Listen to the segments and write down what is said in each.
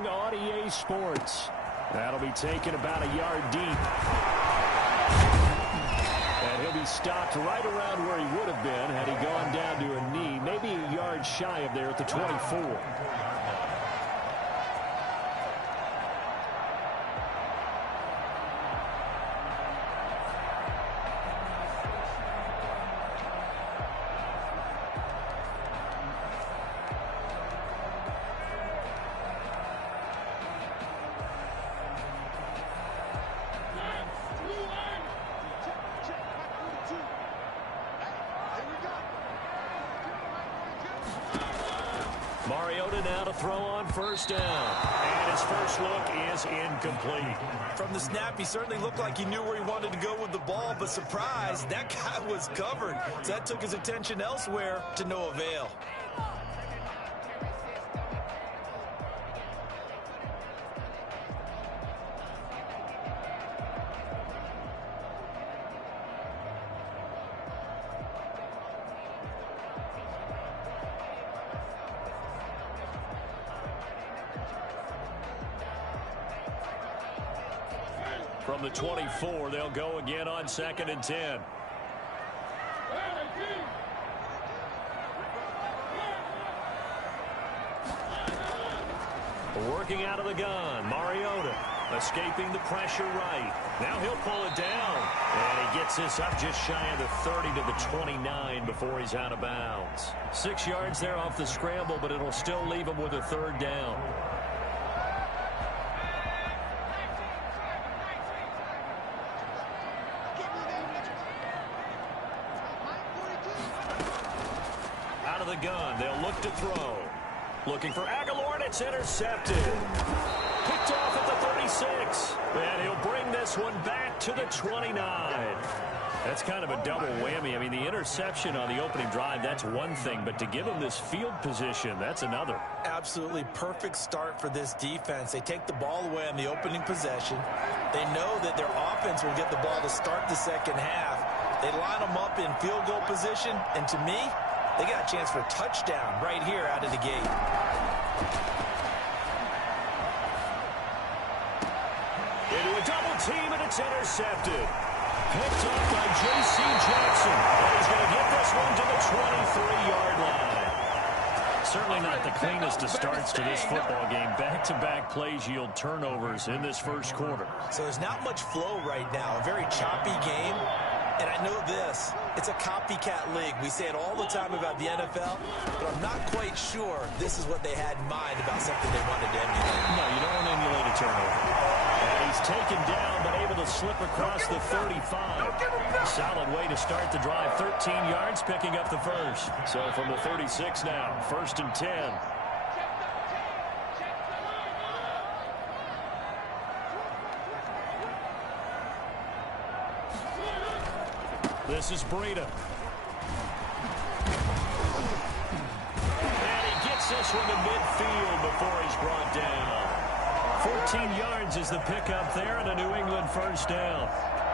coming on EA Sports. That'll be taken about a yard deep. And he'll be stopped right around where he would have been had he gone down to a knee, maybe a yard shy of there at the 24. Mariota now to throw on first down. And his first look is incomplete. From the snap, he certainly looked like he knew where he wanted to go with the ball, but surprise, that guy was covered. So that took his attention elsewhere to no avail. From the 24, they'll go again on 2nd and 10. Working out of the gun, Mariota escaping the pressure right. Now he'll pull it down. And he gets this up just shy of the 30 to the 29 before he's out of bounds. 6 yards there off the scramble, but it'll still leave him with a 3rd down. Out of the gun, they'll look to throw. Looking for Aguilar, and it's intercepted. Picked off at the 36. And he'll bring this one back to the 29. That's kind of a double whammy. I mean, the interception on the opening drive, that's one thing. But to give him this field position, that's another. Absolutely perfect start for this defense. They take the ball away on the opening possession. They know that their offense will get the ball to start the second half. They line them up in field goal position. And to me, they got a chance for a touchdown right here out of the gate. Into a double team, and it's intercepted. Picked up by J.C. Jackson. And he's going to get this one to the 23-yard line. Certainly not the cleanest of starts to this football game. Back-to-back plays yield turnovers in this first quarter. So there's not much flow right now. A very choppy game. And I know this, it's a copycat league. We say it all the time about the NFL, but I'm not quite sure this is what they had in mind about something they wanted to emulate. No, you don't want to emulate a turnover. And he's taken down, but able to slip across the 35. Solid way to start the drive. 13 yards, picking up the first. So from the 36 now, 1st and 10. This is Breida. And he gets this one to midfield before he's brought down. 14 yards is the pickup there, and a New England first down.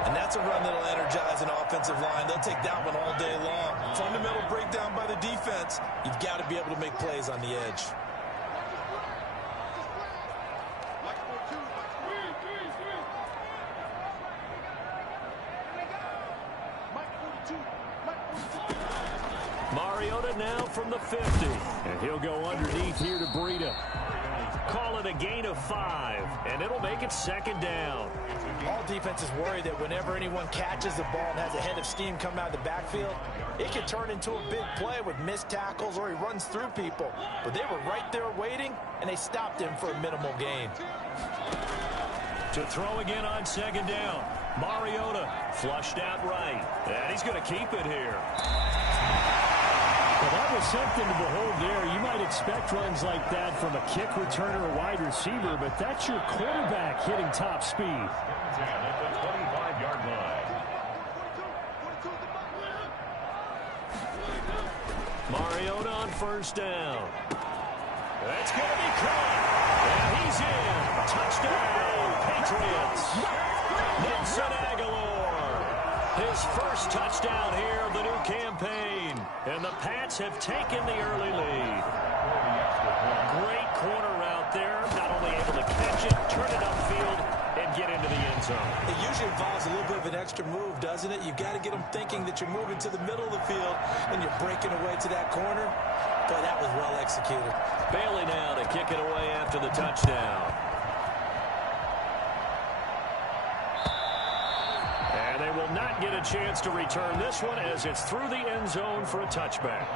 And that's a run that'll energize an offensive line. They'll take that one all day long. Fundamental breakdown by the defense. You've got to be able to make plays on the edge. Mariota now from the 50. And he'll go underneath here to Breida. Call it a gain of 5, and it'll make it 2nd down. All defenses worry that whenever anyone catches the ball and has a head of steam come out of the backfield, it could turn into a big play with missed tackles or he runs through people. But they were right there waiting, and they stopped him for a minimal gain. To throw again on 2nd down. Mariota flushed out right. And he's going to keep it here. Well, that was something to behold there. You might expect runs like that from a kick returner or wide receiver, but that's your quarterback hitting top speed. At the 25-yard line. Mariota on 1st down. That's going to be caught. And he's in. Touchdown, Patriots. Nelson Aguilar. His first touchdown here of the new campaign. And the Pats have taken the early lead. Great corner out there. Not only zone. It usually involves a little bit of an extra move, doesn't it? You've got to get them thinking that you're moving to the middle of the field and you're breaking away to that corner. Boy, that was well executed. Bailey now to kick it away after the touchdown. And they will not get a chance to return this one as it's through the end zone for a touchback.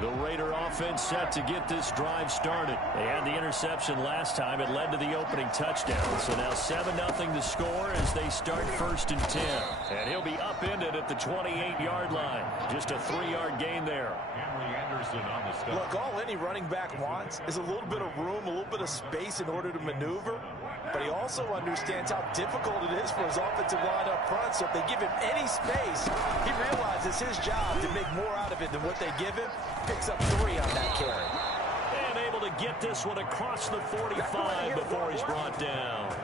The Raider offense set to get this drive started. They had the interception last time. It led to the opening touchdown. So now 7-0 to score as they start 1st and 10. And he'll be upended at the 28-yard line. Just a 3-yard gain there. Henry Anderson on the stop. Look, all any running back wants is a little bit of room, a little bit of space in order to maneuver. But he also understands how difficult it is for his offensive line up front. So if they give him any space, he realizes his job to make more out of it than what they give him. Picks up 3 on that carry. And able to get this one across the 45 before he's brought down.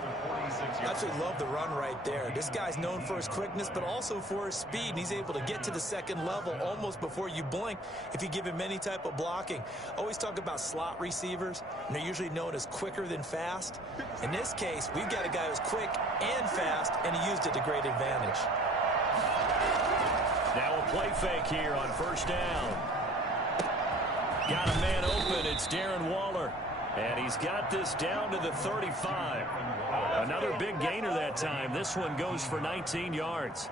I absolutely love the run right there. This guy's known for his quickness, but also for his speed. And he's able to get to the second level almost before you blink if you give him any type of blocking. Always talk about slot receivers, and they're usually known as quicker than fast. In this case, we've got a guy who's quick and fast, and he used it to great advantage. Now a play fake here on 1st down. Got a man open. It's Darren Waller. And he's got this down to the 35. Another big gainer that time. This one goes for 19 yards.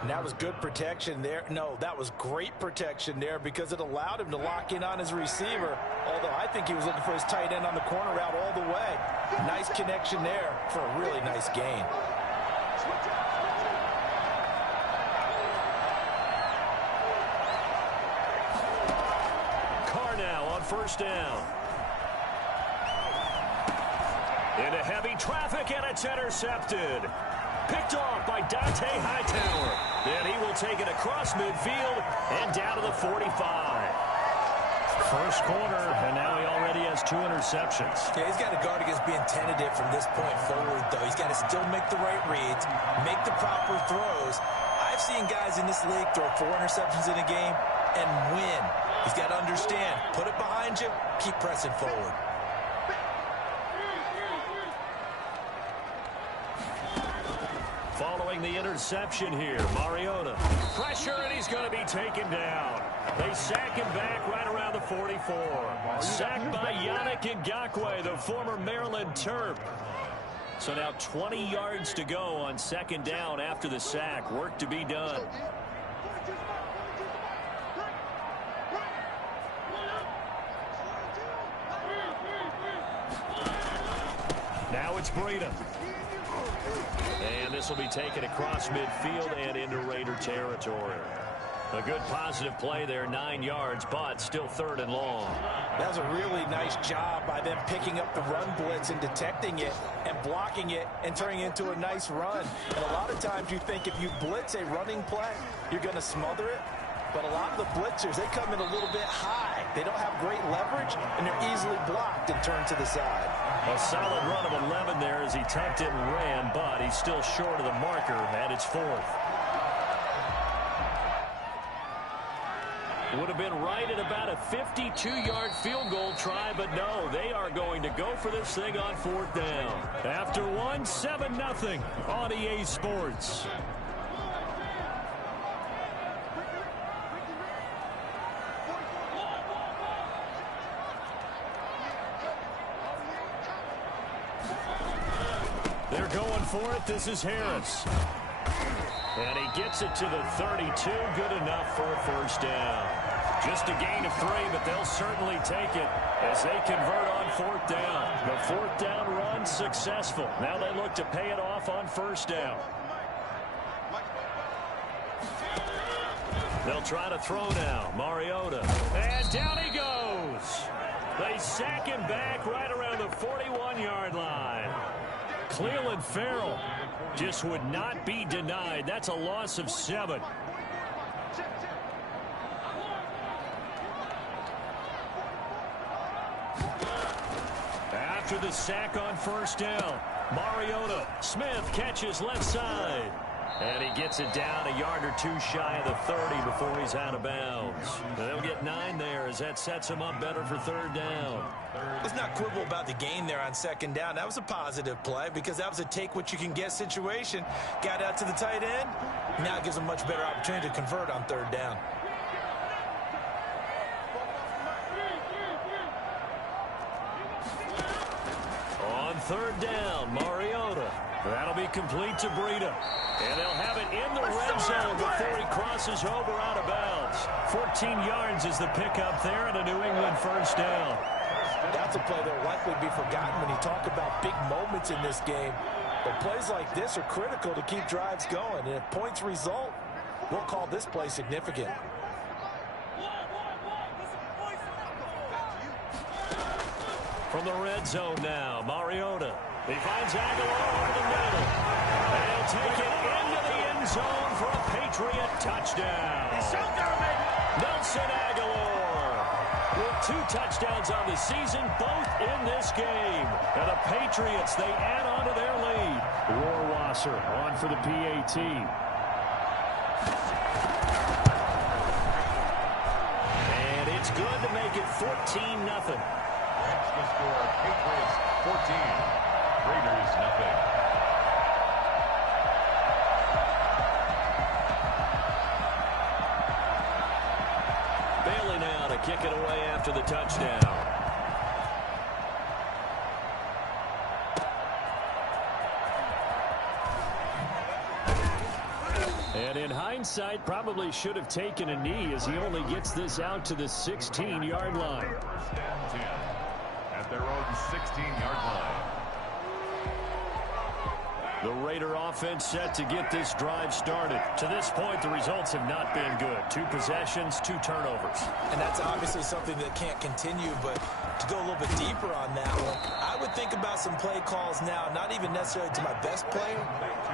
And that was good protection there. No, that was great protection there because it allowed him to lock in on his receiver. Although I think he was looking for his tight end on the corner route all the way. Nice connection there for a really nice gain. Carr now on 1st down. Into heavy traffic, and it's intercepted. Picked off by Dante Hightower. Then he will take it across midfield and down to the 45. First quarter, and now he already has 2 interceptions. Yeah, he's got to guard against being tentative from this point forward, though. He's got to still make the right reads, make the proper throws. I've seen guys in this league throw 4 interceptions in a game and win. He's got to understand, put it behind you, keep pressing forward. Following the interception here, Mariota. Pressure, and he's going to be taken down. They sack him back right around the 44. Sacked by Yannick Ngakoue, the former Maryland Terp. So now 20 yards to go on 2nd down after the sack. Work to be done. Now it's Breida. And this will be taken across midfield and into Raider territory. A good positive play there, 9 yards, but still 3rd and long. That was a really nice job by them picking up the run blitz and detecting it and blocking it and turning it into a nice run. And a lot of times you think if you blitz a running play, you're going to smother it. But a lot of the blitzers, they come in a little bit high. They don't have great leverage, and they're easily blocked and turned to the side. A solid run of 11 there as he tucked it and ran, but he's still short of the marker, and it's 4th. Would have been right at about a 52-yard field goal try, but no, they are going to go for this thing on 4th down. After one, 7-0 on EA Sports. They're going for it. This is Harris. And he gets it to the 32. Good enough for a 1st down. Just a gain of 3, but they'll certainly take it as they convert on 4th down. The 4th down run successful. Now they look to pay it off on 1st down. They'll try to throw now. Mariota. And down he goes. They sack him back right around the 41-yard line. Clelin Ferrell just would not be denied. That's a loss of 7. after the sack on first down. Mariota. Smith catches left side. And he gets it down a yard or two shy of the 30 before he's out of bounds. They'll get 9 there as that sets him up better for third down. Let's not quibble about the gain there on second down. That was a positive play because that was a take-what-you-can-get situation. Got out to the tight end. Now it gives him a much better opportunity to convert on third down. On third down, Mariota. That'll be complete to Breida. And they'll have it in the red zone before he crosses over out of bounds. 14 yards is the pickup there, and a New England first down. That's a play that will likely be forgotten when you talk about big moments in this game. But plays like this are critical to keep drives going. And if points result, we'll call this play significant. From the red zone now, Mariota. He finds Aguilar over the middle. And he'll take it into the end zone for a Patriot touchdown. Nelson Aguilar with 2 touchdowns on the season, both in this game. And the Patriots, they add on to their lead. Rohrwasser on for the PAT. And it's good to make it 14-0. That's the score. Patriots 14. Raiders nothing. Bailey now to kick it away after the touchdown. And in hindsight, probably should have taken a knee as he only gets this out to the 16-yard line. First and 10 at their own 16-yard line. The Raider offense set to get this drive started. To this point, the results have not been good. 2 possessions, 2 turnovers. And that's obviously something that can't continue, but to go a little bit deeper on that one, I would think about some play calls now, not even necessarily to my best player,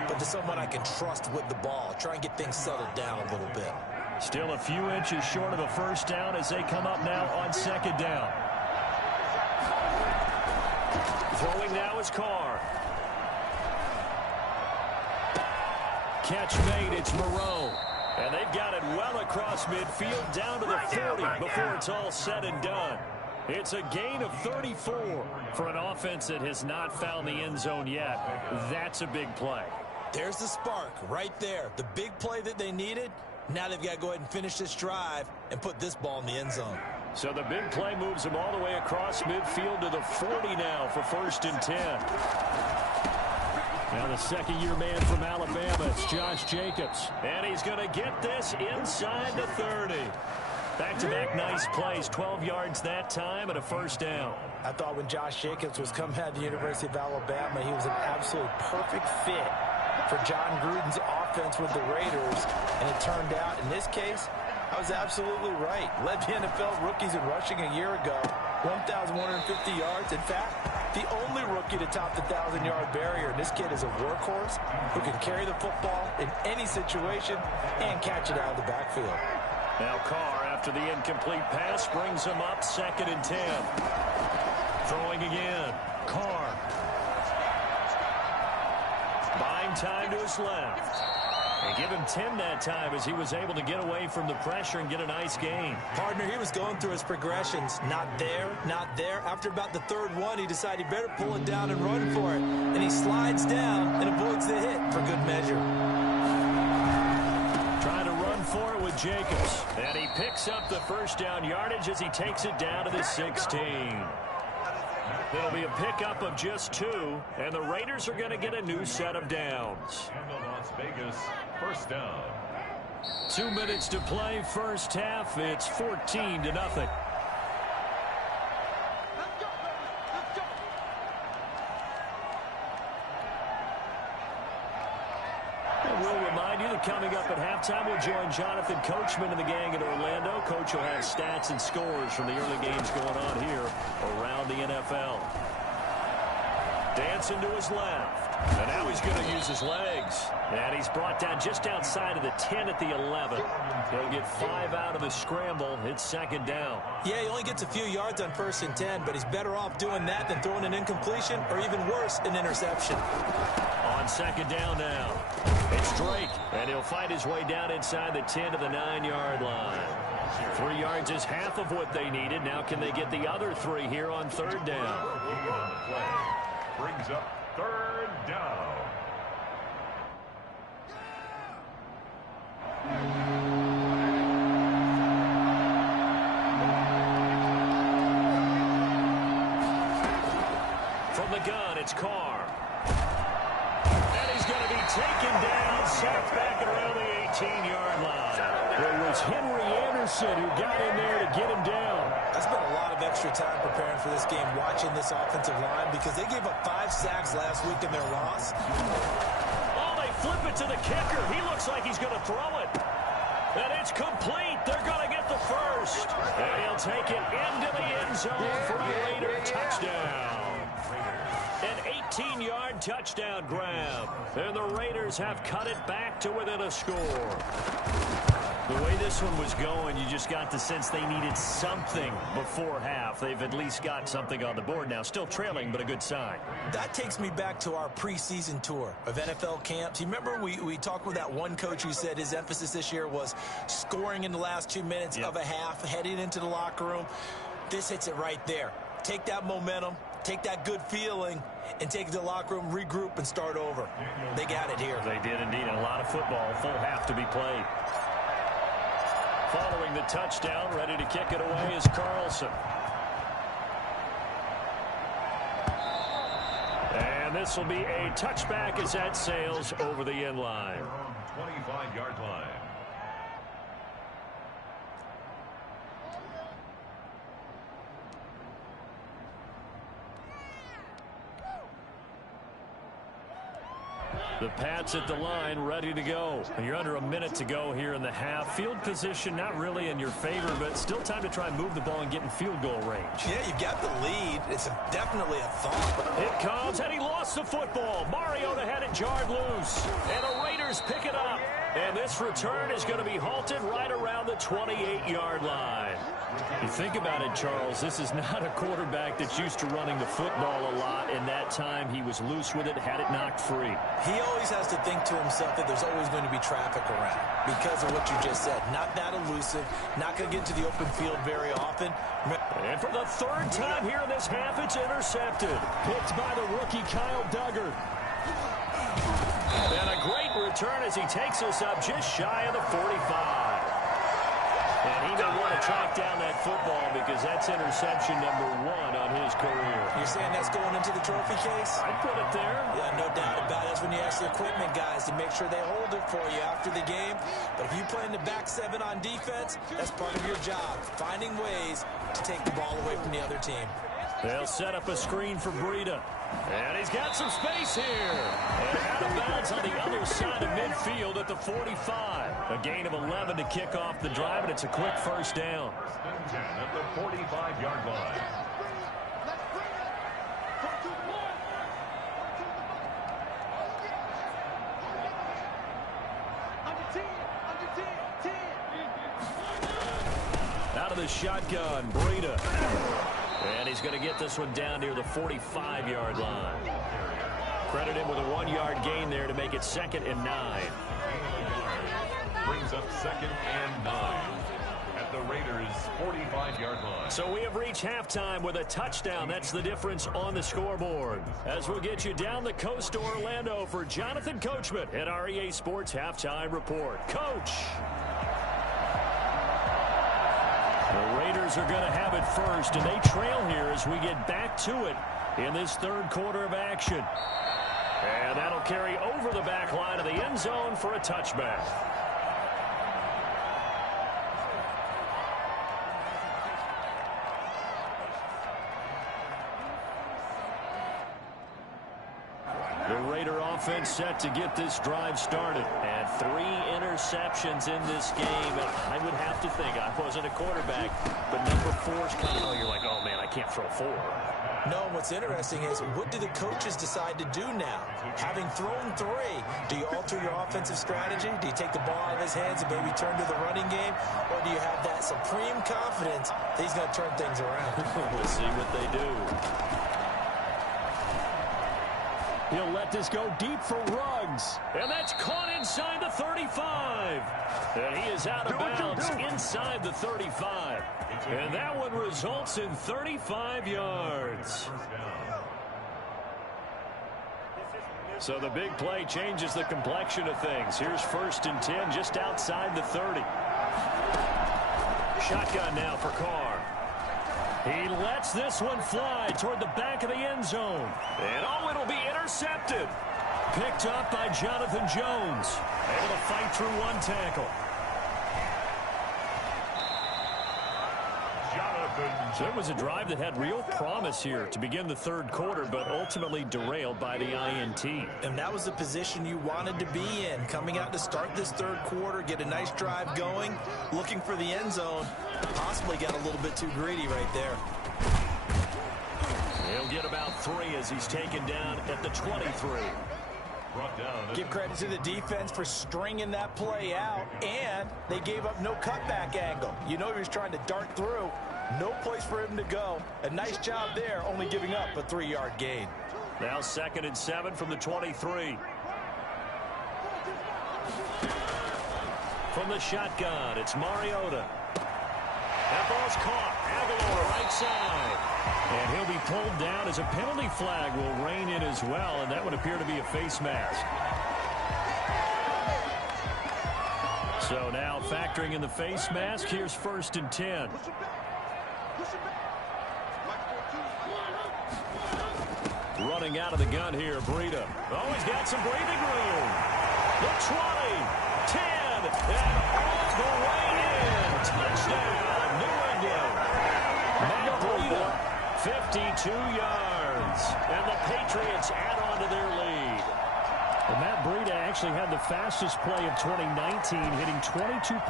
but to someone I can trust with the ball. Try and get things settled down a little bit. Still a few inches short of a first down as they come up now on second down. Throwing now is Carr. Catch made, it's Moreau. And they've got it well across midfield down to the 40 before it's all said and done. It's a gain of 34 for an offense that has not found the end zone yet. That's a big play. There's the spark right there. The big play that they needed. Now they've got to go ahead and finish this drive and put this ball in the end zone. So the big play moves them all the way across midfield to the 40 now for first and 10. Now the second-year man from Alabama, it's Josh Jacobs. And he's going to get this inside the 30. Back-to-back nice plays, 12 yards that time and a first down. I thought when Josh Jacobs was coming out of the University of Alabama, he was an absolute perfect fit for John Gruden's offense with the Raiders. And it turned out, in this case, I was absolutely right. Led the NFL rookies in rushing a year ago, 1,150 yards. In fact, the only rookie to top the 1,000-yard barrier. And this kid is a workhorse who can carry the football in any situation and catch it out of the backfield. Now Carr, after the incomplete pass, brings him up second and 10. Throwing again. Carr. Buying time to his left. And give him 10 that time as he was able to get away from the pressure and get a nice gain. Partner, he was going through his progressions. Not there, not there. After about the third one, he decided he better pull it down and run for it. And he slides down and avoids the hit for good measure. Trying to run for it with Jacobs. And he picks up the first down yardage as he takes it down to the 16. It'll be a pickup of just 2, and the Raiders are going to get a new set of downs. And the Las Vegas first down. 2 minutes to play, first half. It's 14-0. We'll remind you that coming up at halftime, we'll join Jonathan Coachman and the gang in Orlando. Coach will have stats and scores from the early games going on here around the NFL. Dancing to his left. And now he's going to use his legs. And he's brought down just outside of the 10 at the 11. He'll get 5 out of the scramble. It's second down. Yeah, he only gets a few yards on 1st and 10, but he's better off doing that than throwing an incompletion or even worse, an interception. On second down now, it's Drake, and he'll fight his way down inside the 10 to the 9-yard line. 3 yards is half of what they needed. Now can they get the other 3 here on 3rd down? Brings up 3rd down. From the gun, it's Carr. And he's going to be taken down, sacked back around the 18-yard line. It was Henry Anderson who got in there to get him down. I spent a lot of extra time preparing for this game watching this offensive line because they gave up 5 sacks last week in their loss. Oh, they flip it to the kicker. He looks like he's going to throw it. And it's complete. They're going to get the first. And he'll take it into the end zone for a Raider touchdown. An 18-yard touchdown grab. And the Raiders have cut it back to within a score. The way this one was going, you just got the sense they needed something before half. They've at least got something on the board now. Still trailing, but a good sign. That takes me back to our preseason tour of NFL camps. You remember we talked with that one coach who said his emphasis this year was scoring in the last 2 minutes of a half, heading into the locker room. This hits it right there. Take that momentum, take that good feeling, and take it to the locker room, regroup, and start over. They got it here. They did indeed. A lot of football, full half to be played. Following the touchdown, ready to kick it away is Carlson. And this will be a touchback as that sails over the end line. 25-yard line. The Pats at the line, ready to go. You're under a minute to go here in the half. Field position not really in your favor, but still time to try and move the ball and get in field goal range. Yeah, you've got the lead. It's definitely a thought. It comes, and he lost the football. Mariota had it jarred loose, and the Raiders pick it up. And this return is going to be halted right around the 28-yard line. You think about it, Charles, this is not a quarterback that's used to running the football a lot, and that time he was loose with it, had it knocked free. He always has to think to himself that there's always going to be traffic around because of what you just said. Not that elusive, not going to get into the open field very often. And for the 3rd time here in this half, it's intercepted. Picked by the rookie Kyle Duggar. And a great return as he takes us up just shy of the 45. And he may want to track down that football because that's interception number 1 on his career. You're saying that's going into the trophy case? I'd put it there. Yeah, no doubt about it. That's when you ask the equipment guys to make sure they hold it for you after the game. But if you play in the back 7 on defense, that's part of your job, finding ways to take the ball away from the other team. They'll set up a screen for Breida. And he's got some space here. And out of bounds on the other side of midfield at the 45. A gain of 11 to kick off the drive, and it's a quick first down. At the 45-yard line. Out of the shotgun, Breida. And he's going to get this one down near the 45-yard line. Credit him with a 1-yard gain there to make it 2nd and 9. Brings up 2nd and 9 at the Raiders' 45-yard line. So we have reached halftime with a touchdown. That's the difference on the scoreboard. As we'll get you down the coast to Orlando for Jonathan Coachman at our EA Sports Halftime Report. Coach. The Raiders are going to have it first, and they trail here as we get back to it in this 3rd quarter of action. And that'll carry over the back line of the end zone for a touchback. The Raider offense set to get this drive started. And 3 interceptions in this game. I would have to think, I wasn't a quarterback, but number 4 is kind of, you're like, oh man, I can't throw 4. No, what's interesting is, what do the coaches decide to do now? Having thrown 3, do you alter your offensive strategy? Do you take the ball out of his hands and maybe turn to the running game? Or do you have that supreme confidence that he's going to turn things around? We'll see what they do. He'll let this go deep for Ruggs. And that's caught inside the 35. And he is out of bounds inside the 35. And that one results in 35 yards. So the big play changes the complexion of things. Here's 1st and 10 just outside the 30. Shotgun now for Carr. He lets this one fly toward the back of the end zone. And oh, it'll be intercepted. Picked up by Jonathan Jones. Able to fight through 1 tackle. So it was a drive that had real promise here to begin the 3rd quarter, but ultimately derailed by the INT. And that was the position you wanted to be in, coming out to start this 3rd quarter, get a nice drive going, looking for the end zone. Possibly got a little bit too greedy right there. He'll get about 3 as he's taken down at the 23. Give credit to the defense for stringing that play out, and they gave up no cutback angle. You know he was trying to dart through. No place for him to go. A nice job there, only giving up a 3-yard gain. Now 2nd and 7 from the 23. From the shotgun, it's Mariota. That ball's caught. Aguilar right side. And he'll be pulled down as a penalty flag will rein in as well, and that would appear to be a face mask. So now factoring in the face mask, here's 1st and 10. Running out of the gun here, Breida. Oh, he's got some breathing room. The 20, 10, and all the way in. Touchdown, New England. Matt Breida, 52 yards. And the Patriots add on to their lead. And Matt Breida actually had the fastest play of 2019, hitting 22.3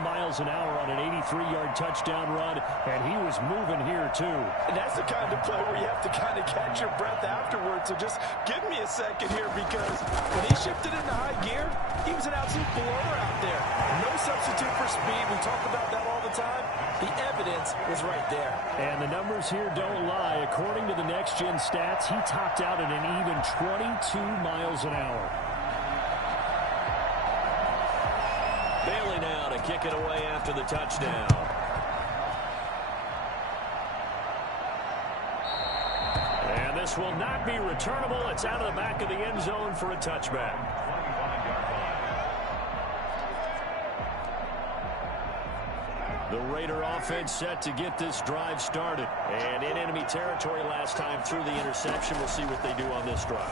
miles an hour on an 83-yard touchdown run, and he was moving here too. And that's the kind of play where you have to kind of catch your breath afterwards. So just give me a second here, because when he shifted into high gear, he was an absolute blower out there. No substitute for speed. We talk about that all the time. The evidence was right there. And the numbers here don't lie. According to the next-gen stats, he topped out at an even 22 miles an hour. Bailey now to kick it away after the touchdown. And this will not be returnable. It's out of the back of the end zone for a touchback. The Raider offense set to get this drive started. And in enemy territory last time through the interception. We'll see what they do on this drive.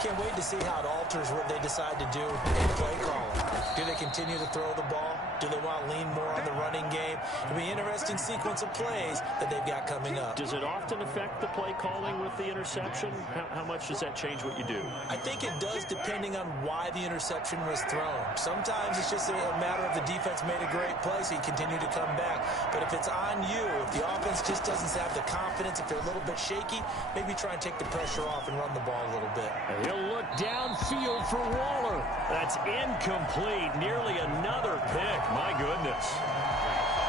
Can't wait to see how it alters what they decide to do in play calling. Do they continue to throw the ball? Do they want to lean more on the running game? It'll be an interesting sequence of plays that they've got coming up. Does it often affect the play calling with the interception? How much does that change what you do? I think it does, depending on why the interception was thrown. Sometimes it's just a matter of the defense made a great play, so you continue to come back. But if it's on you, if the offense just doesn't have the confidence, if they're a little bit shaky, maybe try and take the pressure off and run the ball a little bit. He'll look downfield for Waller. That's incomplete. Nearly another pick. My goodness.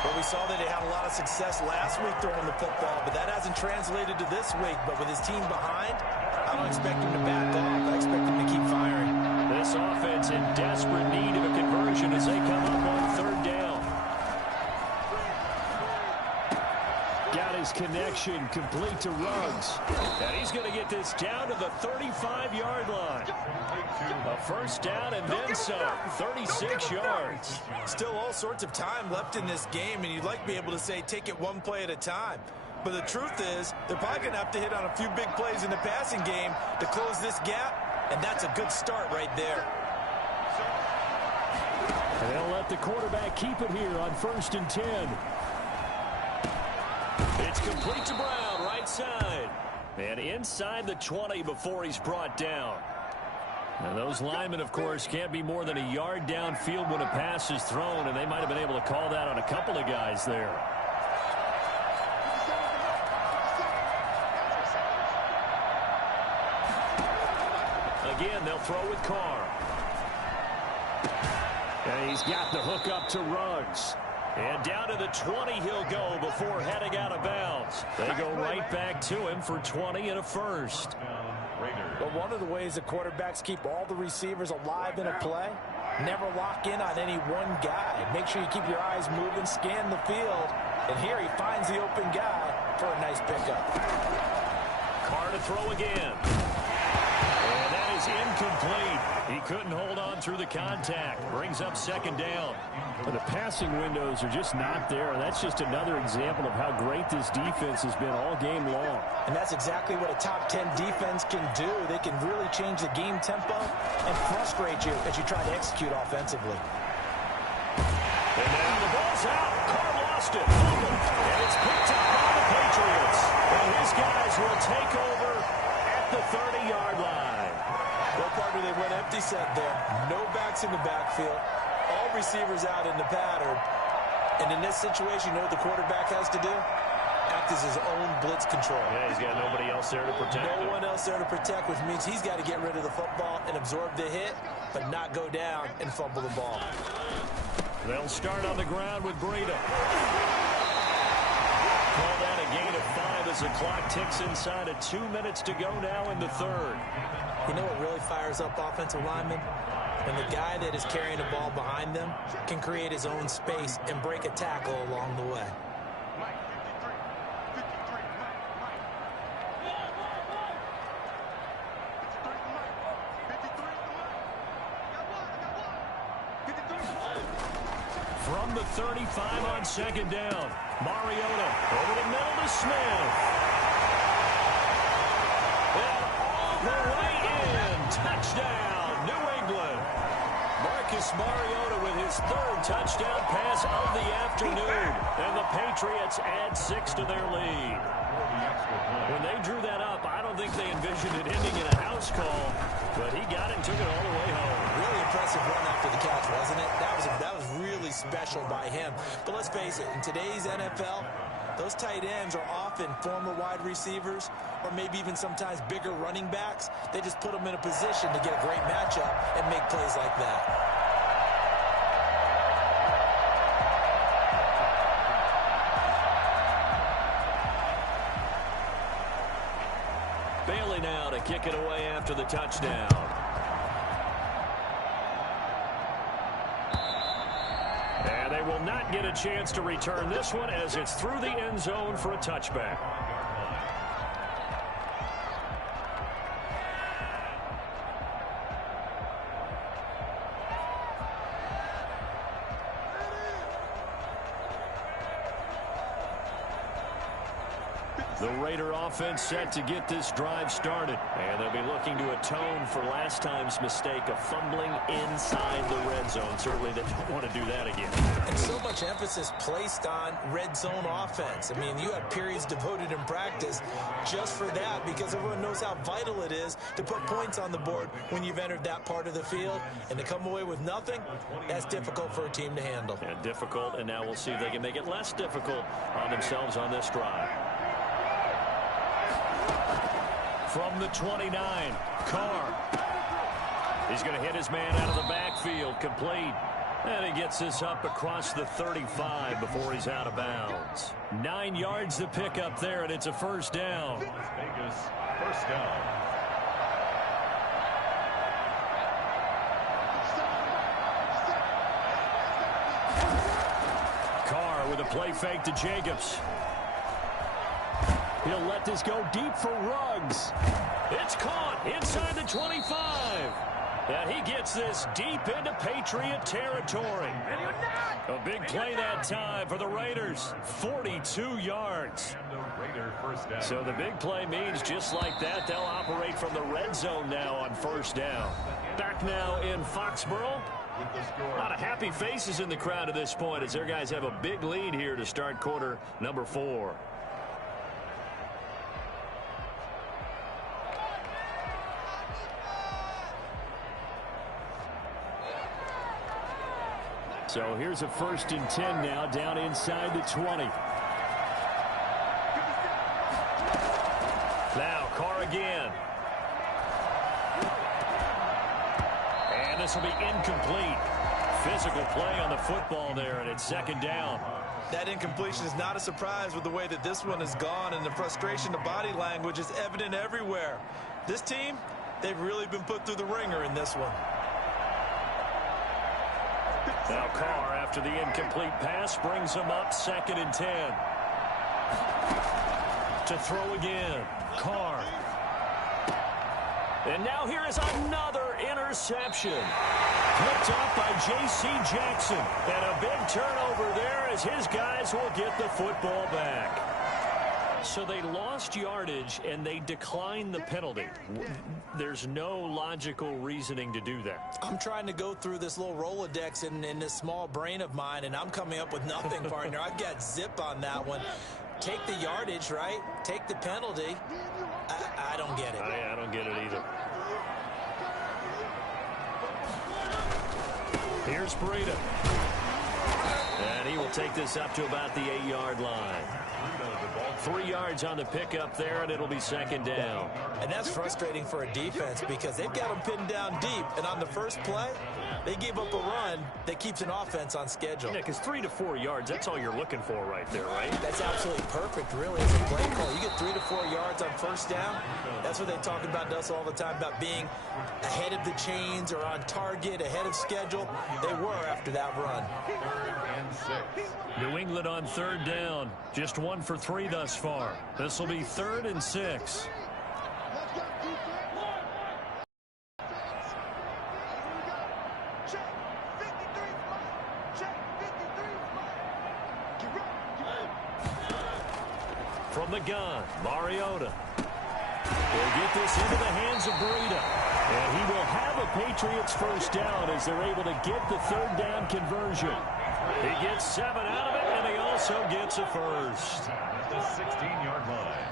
Well, we saw that he had a lot of success last week throwing the football, but that hasn't translated to this week. But with his team behind, I don't expect him to back off. I expect him to keep firing. This offense in desperate need of a conversion as they come up on 3rd down. Got his connection complete to Ruggs. And he's going to get this down to the 35-yard line. A 1st down and then some. 36 yards. Still all sorts of time left in this game, and you'd like to be able to say take it one play at a time. But the truth is, they're probably going to have to hit on a few big plays in the passing game to close this gap, and that's a good start right there. And they'll let the quarterback keep it here on 1st and 10. It's complete to Brown, right side. And inside the 20 before he's brought down. And those linemen, of course, can't be more than a yard downfield when a pass is thrown, and they might have been able to call that on a couple of guys there. Again, they'll throw with Carr. And he's got the hook up to Ruggs. And down to the 20 he'll go before heading out of bounds. They go right back to him for 20 and a first. But one of the ways the quarterbacks keep all the receivers alive in a play, never lock in on any one guy. Make sure you keep your eyes moving, scan the field. And here he finds the open guy for a nice pickup. Carr to throw again. And that is incomplete. He couldn't hold on through the contact. Brings up second down. The passing windows are just not there. That's just another example of how great this defense has been all game long. And that's exactly what a top 10 defense can do. They can really change the game tempo and frustrate you as you try to execute offensively. And now the ball's out. Carr lost it. And it's picked up by the Patriots. And his guys will take over at the 30-yard line. Well, partner, they went empty set there. No backs in the backfield. All receivers out in the pattern. And in this situation, you know what the quarterback has to do? Act as his own blitz control. Yeah, he's got nobody else there to protect him. No one else there to protect, which means he's got to get rid of the football and absorb the hit, but not go down and fumble the ball. They'll start on the ground with Breida. Call that a gain of 5 as the clock ticks inside of 2 minutes to go now in the third. You know what really fires up offensive linemen? When the guy that is carrying the ball behind them can create his own space and break a tackle along the way. From the 35 on second down, Mariota over the middle to Smith. And all the way in. Touchdown, New England. Marcus Mariota with his third touchdown pass of the afternoon. And the Patriots add 6 to their lead. When they drew that up, I don't think they envisioned it ending in a house call, but he got it and took it all the way home. Really impressive run after the catch, wasn't it? That was really special by him. But let's face it, in today's NFL, those tight ends are often former wide receivers or maybe even sometimes bigger running backs. They just put them in a position to get a great matchup and make plays like that. Bailey now to kick it away after the touchdown. And they will not get a chance to return this one as it's through the end zone for a touchback. The Raider offense set to get this drive started. And they'll be looking to atone for last time's mistake of fumbling inside the red zone. Certainly they don't want to do that again. And so much emphasis placed on red zone offense. I mean, you have periods devoted in practice just for that because everyone knows how vital it is to put points on the board when you've entered that part of the field. And to come away with nothing, that's difficult for a team to handle. And difficult, and now we'll see if they can make it less difficult on themselves on this drive. From the 29, Carr. He's going to hit his man out of the backfield, complete. And he gets this up across the 35 before he's out of bounds. 9 yards to pick up there, and it's a first down. Vegas, first down. Carr with a play fake to Jacobs. He'll let this go deep for Ruggs. It's caught inside the 25. And he gets this deep into Patriot territory. A big play that time for the Raiders. 42 yards. So the big play means just like that, they'll operate from the red zone now on first down. Back now in Foxborough. A lot of happy faces in the crowd at this point as their guys have a big lead here to start quarter number 4. So here's a 1st and 10 now, down inside the 20. Now Carr again. And this will be incomplete. Physical play on the football there, and it's 2nd down. That incompletion is not a surprise with the way that this one has gone, and the frustration, the body language is evident everywhere. This team, they've really been put through the ringer in this one. Now Carr, after the incomplete pass, brings him up 2nd and 10. To throw again, Carr. And now here is another interception. Picked off by J.C. Jackson. And a big turnover there as his guys will get the football back. So they lost yardage and they declined the penalty. There's no logical reasoning to do that. I'm trying to go through this little Rolodex in this small brain of mine, and I'm coming up with nothing, partner. I've got zip on that one. Take the yardage, right? Take the penalty. I don't get it. I don't get it either. Here's Breida. And he will take this up to about the 8-yard line. 3 yards on the pickup there, and it'll be 2nd down. And that's frustrating for a defense because they've got them pinned down deep. And on the first play, they gave up a run that keeps an offense on schedule. Yeah, because 3 to 4 yards, that's all you're looking for right there, right? That's absolutely perfect, really, as a play call. You get 3 to 4 yards on 1st down. That's what they talk about to us all the time, about being ahead of the chains or on target, ahead of schedule. They were after that run. 3rd and 6. New England on 3rd down. Just 1 for 3 thus far. This will be 3rd and 6. From the gun, Mariota. They'll get this into the hands of Breida. And he will have a Patriots 1st down as they're able to get the 3rd down conversion. He gets 7 out of it, and he also gets a 1st. At the 16-yard line.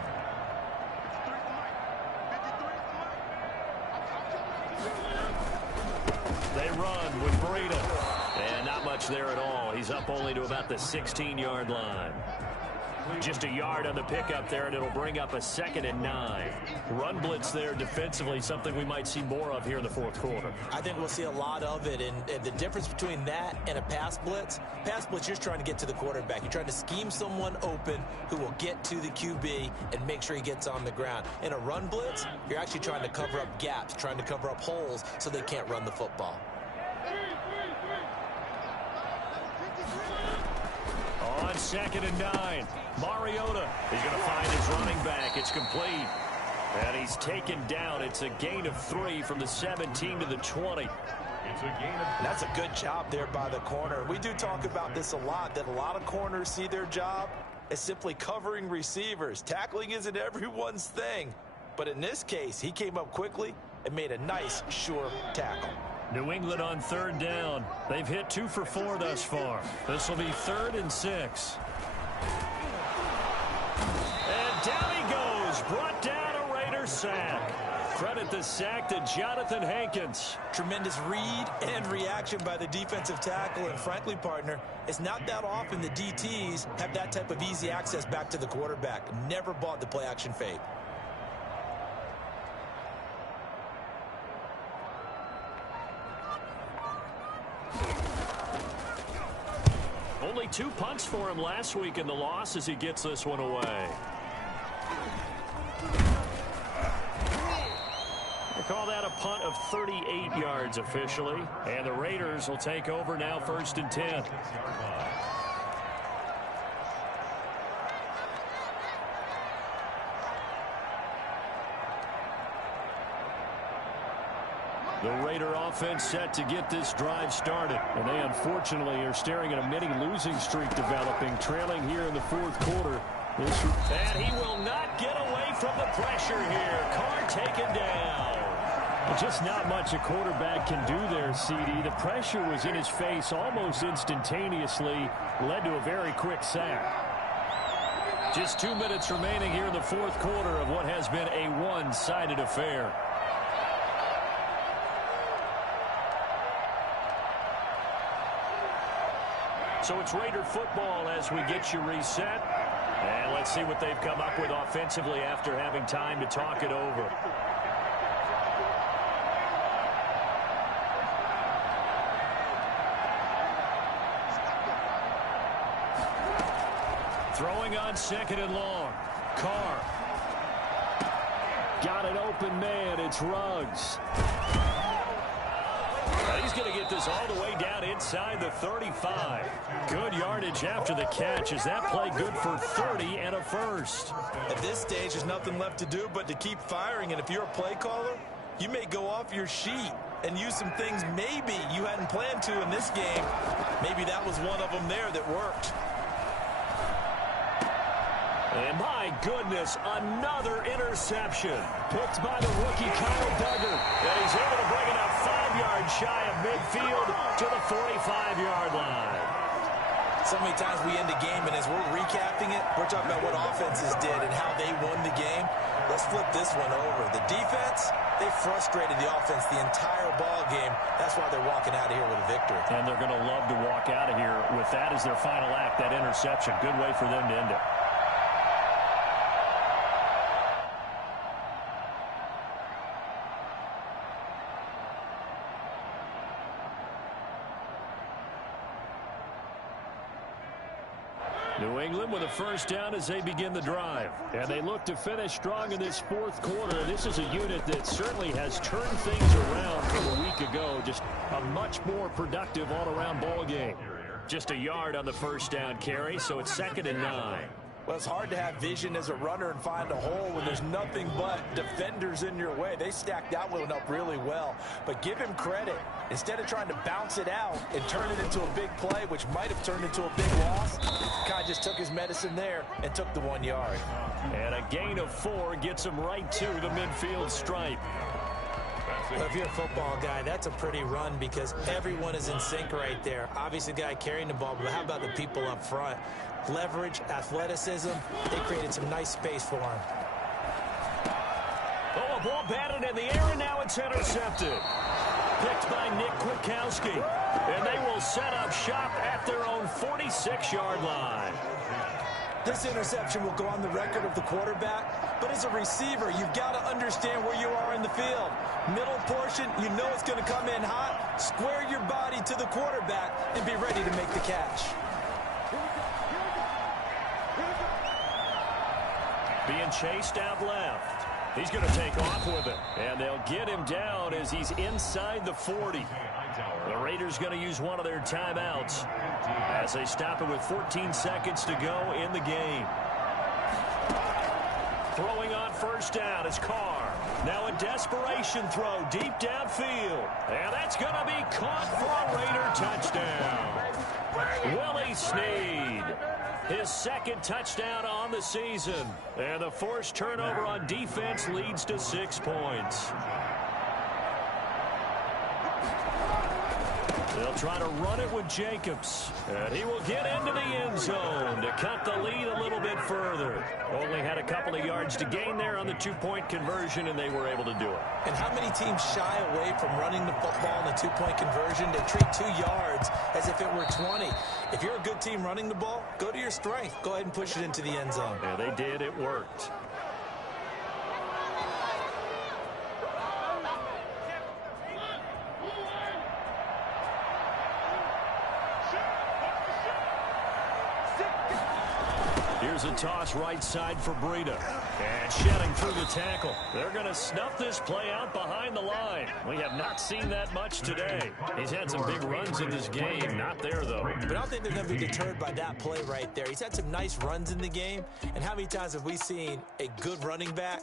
They run with Breida. And not much there at all. He's up only to about the 16-yard line. Just a yard on the pickup there, and it'll bring up a 2nd and 9. Run blitz there defensively, something we might see more of here in the 4th quarter. I think we'll see a lot of it, and the difference between that and a pass blitz, you're trying to get to the quarterback. You're trying to scheme someone open who will get to the QB and make sure he gets on the ground. In a run blitz, you're actually trying to cover up gaps, trying to cover up holes so they can't run the football. On 2nd and 9, Mariota is going to find his running back. It's complete. And he's taken down. It's a gain of 3 from the 17 to the 20. It's a gain of... That's a good job there by the corner. We do talk about this a lot, that a lot of corners see their job as simply covering receivers. Tackling isn't everyone's thing. But in this case, he came up quickly and made a nice, sure tackle. New England on 3rd down. They've hit 2 for 4 thus far. This will be 3rd and 6. And down he goes. Brought down a Raider sack. Credit the sack to Jonathan Hankins. Tremendous read and reaction by the defensive tackle. And frankly, partner, it's not that often the DTs have that type of easy access back to the quarterback. Never bought the play action fake. Only 2 punts for him last week in the loss as he gets this one away. They call that a punt of 38 yards officially. And the Raiders will take over now 1st and 10. The Raider offense set to get this drive started. And they unfortunately are staring at a mini losing streak developing, trailing here in the 4th quarter. And he will not get away from the pressure here. Carr taken down. Just not much a quarterback can do there, CD. The pressure was in his face almost instantaneously, led to a very quick sack. Just 2 minutes remaining here in the 4th quarter of what has been a one-sided affair. So it's Raider football as we get you reset. And let's see what they've come up with offensively after having time to talk it over. Throwing on second and long. Carr. Got an open man. It's Ruggs. He's going to get this all the way down inside the 35. Good yardage after the catch. Is that play good for 30 and a first? At this stage, there's nothing left to do but to keep firing. And if you're a play caller, you may go off your sheet and use some things maybe you hadn't planned to in this game. Maybe that was one of them there that worked. And my goodness, another interception. Picked by the rookie Kyle Duggar. And he's able to bring it up 5 yards shy of midfield to the 45-yard line. So many times we end a game, and as we're recapping it, we're talking about what offenses did and how they won the game. Let's flip this one over. The defense, they frustrated the offense the entire ball game. That's why they're walking out of here with a victory. And they're going to love to walk out of here with that as their final act, that interception. Good way for them to end it. New England with a first down as they begin the drive. And they look to finish strong in this fourth quarter. This is a unit that certainly has turned things around from a week ago. Just a much more productive all-around ball game. Just a yard on the first down carry, so it's 2nd and 9. Well, it's hard to have vision as a runner and find a hole when there's nothing but defenders in your way. They stacked that one up really well. But give him credit. Instead of trying to bounce it out and turn it into a big play, which might have turned into a big loss, Kai just took his medicine there and took the 1 yard. And a gain of 4 gets him right to the midfield stripe. Well, if you're a football guy, that's a pretty run because everyone is in sync right there. Obviously, the guy carrying the ball, but how about the people up front? Leverage, athleticism, they created some nice space for him. Oh, a ball batted in the air, and now it's intercepted. Picked by Nick Kwiatkowski. And they will set up shop at their own 46-yard line. This interception will go on the record of the quarterback, but as a receiver, you've got to understand where you are in the field. Middle portion, you know it's going to come in hot. Square your body to the quarterback and be ready to make the catch. Being chased out left. He's going to take off with it. And they'll get him down as he's inside the 40. The Raiders going to use one of their timeouts as they stop it with 14 seconds to go in the game. Throwing on first down is Carr. Now a desperation throw deep downfield. And that's going to be caught for a Raider touchdown. Willie Snead. His 2nd touchdown on the season. And the forced turnover on defense leads to 6 points. They'll try to run it with Jacobs. And he will get into the end zone to cut the lead a little bit further. Only had a couple of yards to gain there on the 2-point conversion, and they were able to do it. And how many teams shy away from running the football in a 2-point conversion? They treat 2 yards as if it were 20. If you're a good team running the ball, go to your strength. Go ahead and push it into the end zone. Yeah, they did. It worked. Here's a toss right side for Breida. And shedding through the tackle. They're going to snuff this play out behind the line. We have not seen that much today. He's had some big runs in this game. Not there, though. But I don't think they're going to be deterred by that play right there. He's had some nice runs in the game. And how many times have we seen a good running back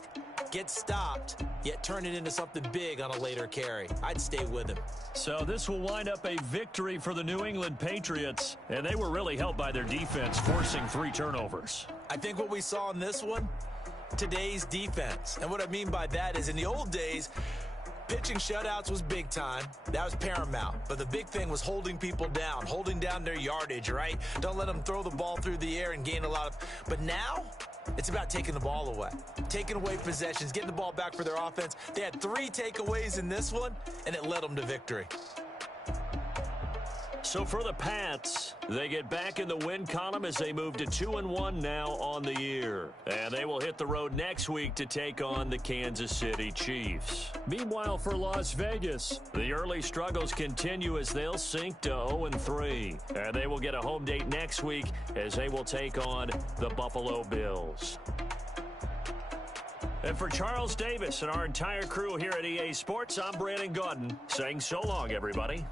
get stopped, yet turn it into something big on a later carry? I'd stay with him. So this will wind up a victory for the New England Patriots. And they were really helped by their defense, forcing 3 turnovers. I think what we saw in this one, today's defense. And what I mean by that is in the old days, pitching shutouts was big time. That was paramount. But the big thing was holding people down, holding down their yardage, right? Don't let them throw the ball through the air and gain a lot of... But now, it's about taking the ball away. Taking away possessions, getting the ball back for their offense. They had 3 takeaways in this one, and it led them to victory. So for the Pats, they get back in the win column as they move to 2-1 now on the year. And they will hit the road next week to take on the Kansas City Chiefs. Meanwhile, for Las Vegas, the early struggles continue as they'll sink to 0-3. And they will get a home date next week as they will take on the Buffalo Bills. And for Charles Davis and our entire crew here at EA Sports, I'm Brandon Gaudin saying so long, everybody.